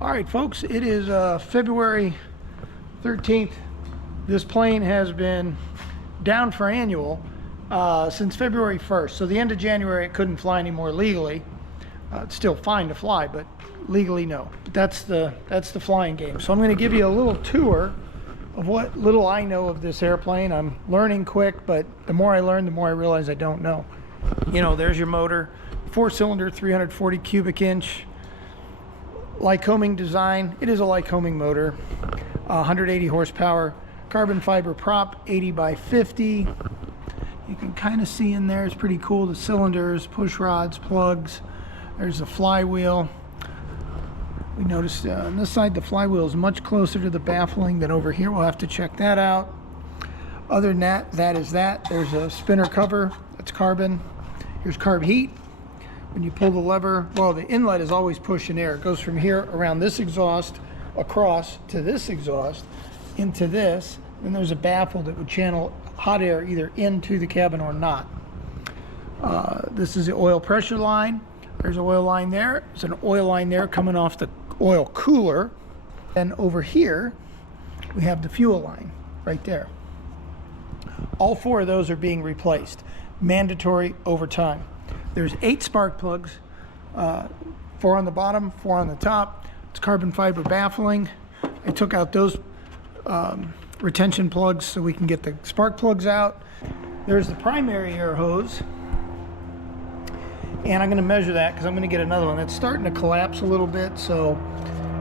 All right, folks, it is February 13th. This plane has been down for annual since February 1st. So the end of January, it couldn't fly anymore legally. It's still fine to fly, but legally no. But that's the flying game. So I'm going to give you a little tour of what little I know of this airplane. I'm learning quick, but the more I learn, the more I realize I don't know. You know, there's your motor, 4-cylinder, 340 cubic inch, Lycoming design. It is a Lycoming motor, 180 horsepower, carbon fiber prop, 80 by 50. You can kind of see in there, it's pretty cool, the cylinders, push rods, plugs. There's the flywheel. We noticed on this side the flywheel is much closer to the baffling than over here. We'll have to check that out. Other than that, that is that. There's a spinner cover, that's carbon. Here's carb heat. When you pull the lever, well, the inlet is always pushing air. It goes from here around this exhaust across to this exhaust into this. And there's a baffle that would channel hot air either into the cabin or not. This is the oil pressure line. There's an oil line there. There's an oil line there coming off the oil cooler. And over here, we have the fuel line right there. All four of those are being replaced. Mandatory over time. There's 8 spark plugs, 4 on the bottom, 4 on the top. It's carbon fiber baffling. I took out those retention plugs so we can get the spark plugs out. There's the primary air hose. And I'm going to measure that because I'm going to get another one. It's starting to collapse a little bit, so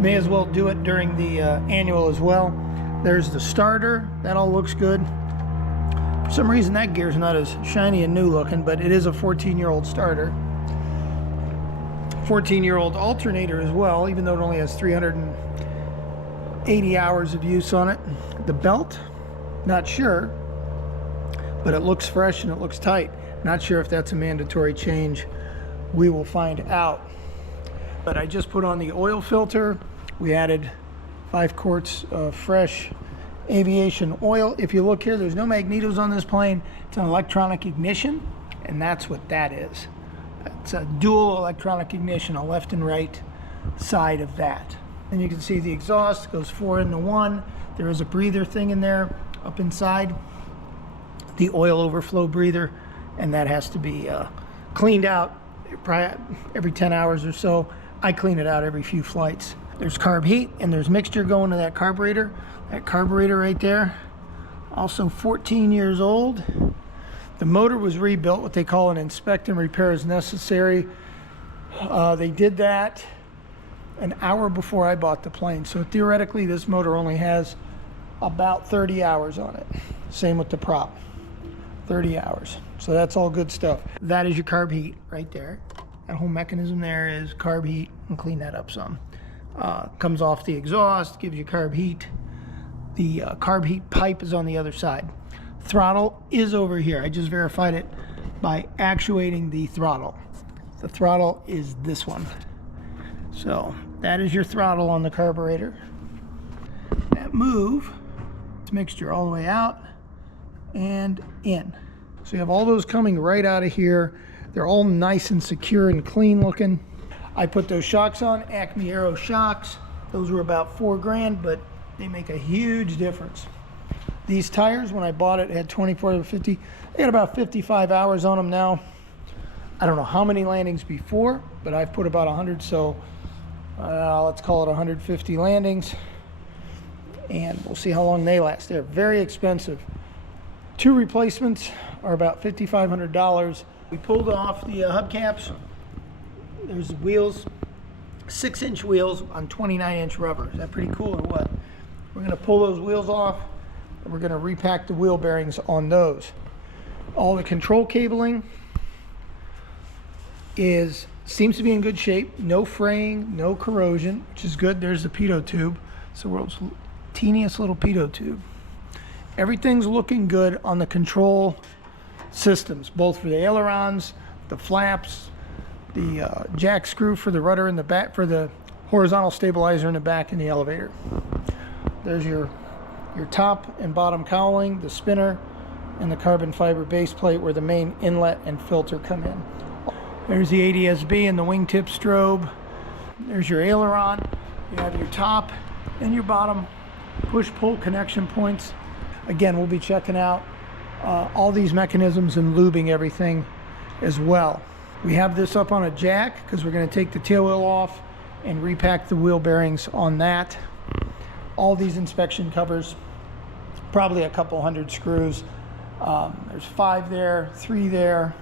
may as well do it during the annual as well. There's the starter. That all looks good. For some reason that gear's not as shiny and new looking, but it is a 14-year-old starter. 14-year-old alternator as well, even though it only has 380 hours of use on it. The belt, not sure, but it looks fresh and it looks tight. Not sure if that's a mandatory change. We will find out. But I just put on the oil filter. We added 5 quarts of fresh aviation oil. If you look here, there's no magnetos on this plane. It's an electronic ignition, and that's what that is. It's a dual electronic ignition, a left and right side of that. And you can see the exhaust goes 4 into 1. There is a breather thing in there up inside, the oil overflow breather, and that has to be cleaned out probably every 10 hours or so. I clean it out every few flights. There's carb heat and there's mixture going to that carburetor. That carburetor right there, also 14 years old. The motor was rebuilt, what they call an inspect and repair as necessary. They did that an hour before I bought the plane. So theoretically, this motor only has about 30 hours on it. Same with the prop, 30 hours. So that's all good stuff. That is your carb heat right there. That whole mechanism there is carb heat, and clean that up some. Comes off the exhaust, gives you carb heat. The carb heat pipe is on the other side. Throttle is over here. I just verified it by actuating the throttle. The throttle is this one. So that is your throttle on the carburetor. That move, it's mixture all the way out and in. So you have all those coming right out of here. They're all nice and secure and clean looking. I put those shocks on, Acme Aero shocks. Those were about $4 grand, but they make a huge difference. These tires, when I bought it, had 24 to 50. They got about 55 hours on them now. I don't know how many landings before, but I've put about 100, so let's call it 150 landings. And we'll see how long they last. They're very expensive. 2 replacements are about $5,500. We pulled off the hubcaps. There's the wheels, 6-inch wheels on 29-inch rubber. Is that pretty cool or what? We're going to pull those wheels off and we're going to repack the wheel bearings on those. All the control cabling seems to be in good shape. No fraying, no corrosion, which is good. There's the pitot tube. It's the world's teeniest little pitot tube. Everything's looking good on the control systems, both for the ailerons, the flaps, the jack screw for the rudder in the back, for the horizontal stabilizer in the back in the elevator. There's your top and bottom cowling, the spinner, and the carbon fiber base plate where the main inlet and filter come in. There's the ADS-B and the wingtip strobe. There's your aileron. You have your top and your bottom push-pull connection points. Again, we'll be checking out all these mechanisms and lubing everything as well. We have this up on a jack because we're going to take the tail wheel off and repack the wheel bearings on that. All these inspection covers, probably a couple hundred screws. There's 5 there, 3 there.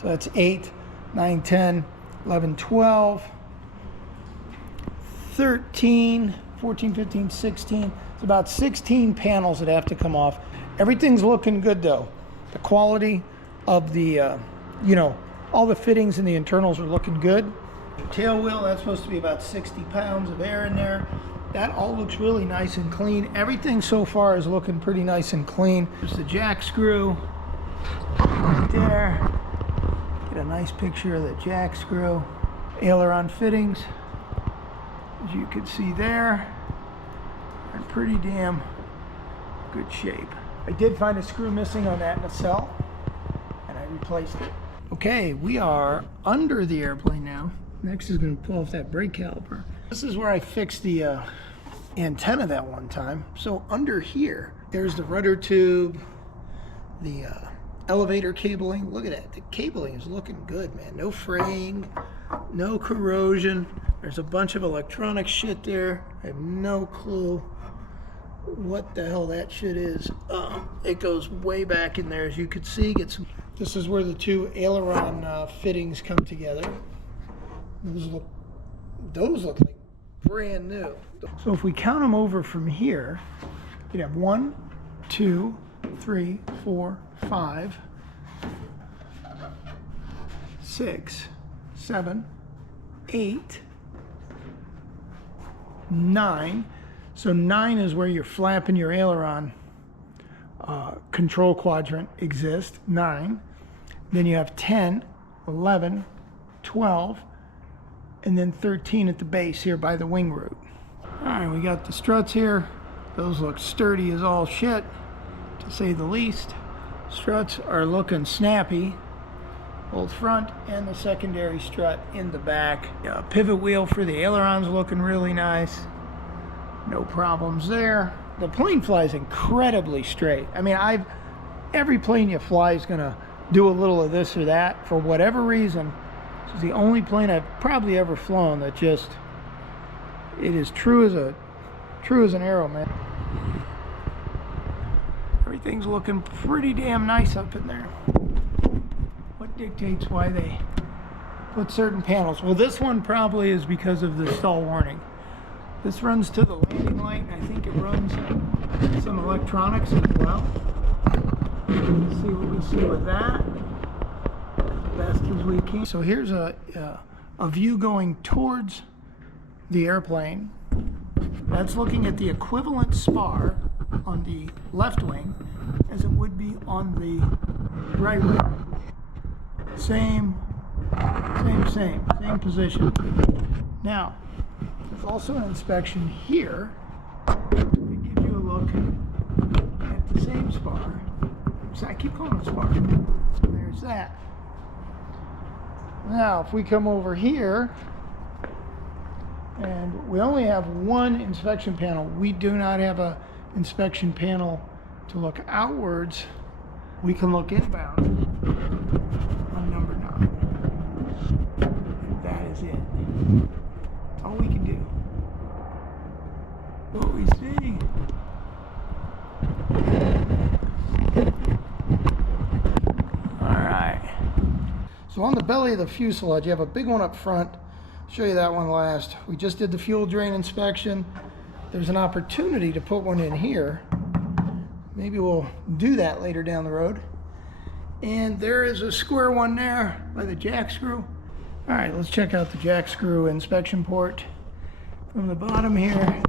So that's 8, 9, 10, 11, 12, 13, 14, 15, 16. It's about 16 panels that have to come off. Everything's looking good though. The quality of the, you know, all the fittings and the internals are looking good. The tail wheel, that's supposed to be about 60 pounds of air in there. That all looks really nice and clean. Everything so far is looking pretty nice and clean. There's the jack screw right there. Get a nice picture of the jack screw. Aileron fittings, as you can see there, are in pretty damn good shape. I did find a screw missing on that nacelle, and I replaced it. Okay, we are under the airplane now. Next is going to pull off that brake caliper. This is where I fixed the antenna that one time. So under here, there's the rudder tube, the elevator cabling. Look at that. The cabling is looking good, man. No fraying, no corrosion. There's a bunch of electronic shit there. I have no clue what the hell that shit is. It goes way back in there, as you can see. This is where the 2 aileron fittings come together. Those look like brand new. So if we count them over from here, you'd have 1, 2, 3, 4, 5, 6, 7, 8, 9. So 9 is where your flap and your aileron control quadrant exists. 9. Then you have 10, 11, 12, and then 13 at the base here by the wing root. All right, we got the struts here. Those look sturdy as all shit, to say the least. Struts are looking snappy, both front and the secondary strut in the back. Pivot wheel for the ailerons looking really nice. No problems there. The plane flies incredibly straight. I mean, every plane you fly is gonna do a little of this or that for whatever reason. This is the only plane I've probably ever flown that just, it is true as an arrow, man. Everything's looking pretty damn nice up in there. What dictates why they put certain panels? Well, this one probably is because of the stall warning. This runs to the landing light, and I think it runs some electronics as well. Let's see what we see with that. Best as we can. So here's a view going towards the airplane. That's looking at the equivalent spar on the left wing as it would be on the right wing. Same position. Now, there's also an inspection here that gives you a look at the same spar. So I keep calling it spar. There's that. Now, if we come over here, and we only have one inspection panel. We do not have a inspection panel to look outwards. We can look inbound on number 9. And that is it. That's all we can do. What we see. Alright. So on the belly of the fuselage, you have a big one up front. Show you that one last. We just did the fuel drain inspection. There's an opportunity to put one in here. Maybe we'll do that later down the road. And there is a square one there by the jack screw. All right, let's check out the jack screw inspection port from the bottom here.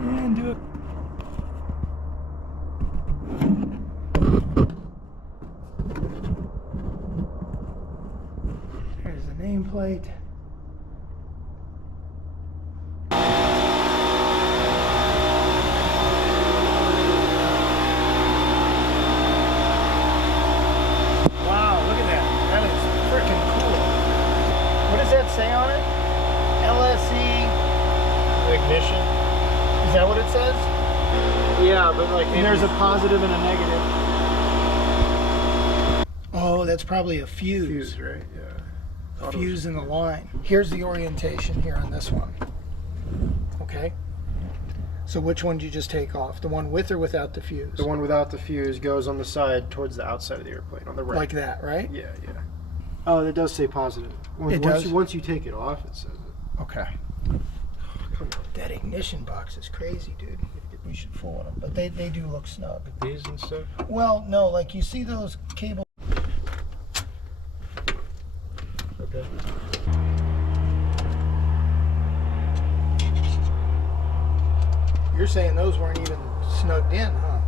And do it. There's the nameplate. What does that say on it? LSE Ignition. Is that what it says? Yeah, but like And there's a positive and a negative. Oh, that's probably a fuse. fuse, right? Yeah. A fuse in the line. Here's the orientation here on this one. Okay. So which one did you just take off? The one with or without the fuse? The one without the fuse goes on the side towards the outside of the airplane on the right. Like that, right? Yeah, yeah. Oh, that does say positive. It does? Once you take it off, it says it. Okay. Come on. That ignition box is crazy, dude. We should fool them, but they do look snug. These and stuff. Well, no, like you see those cables. Okay. You're saying those weren't even snugged in, huh?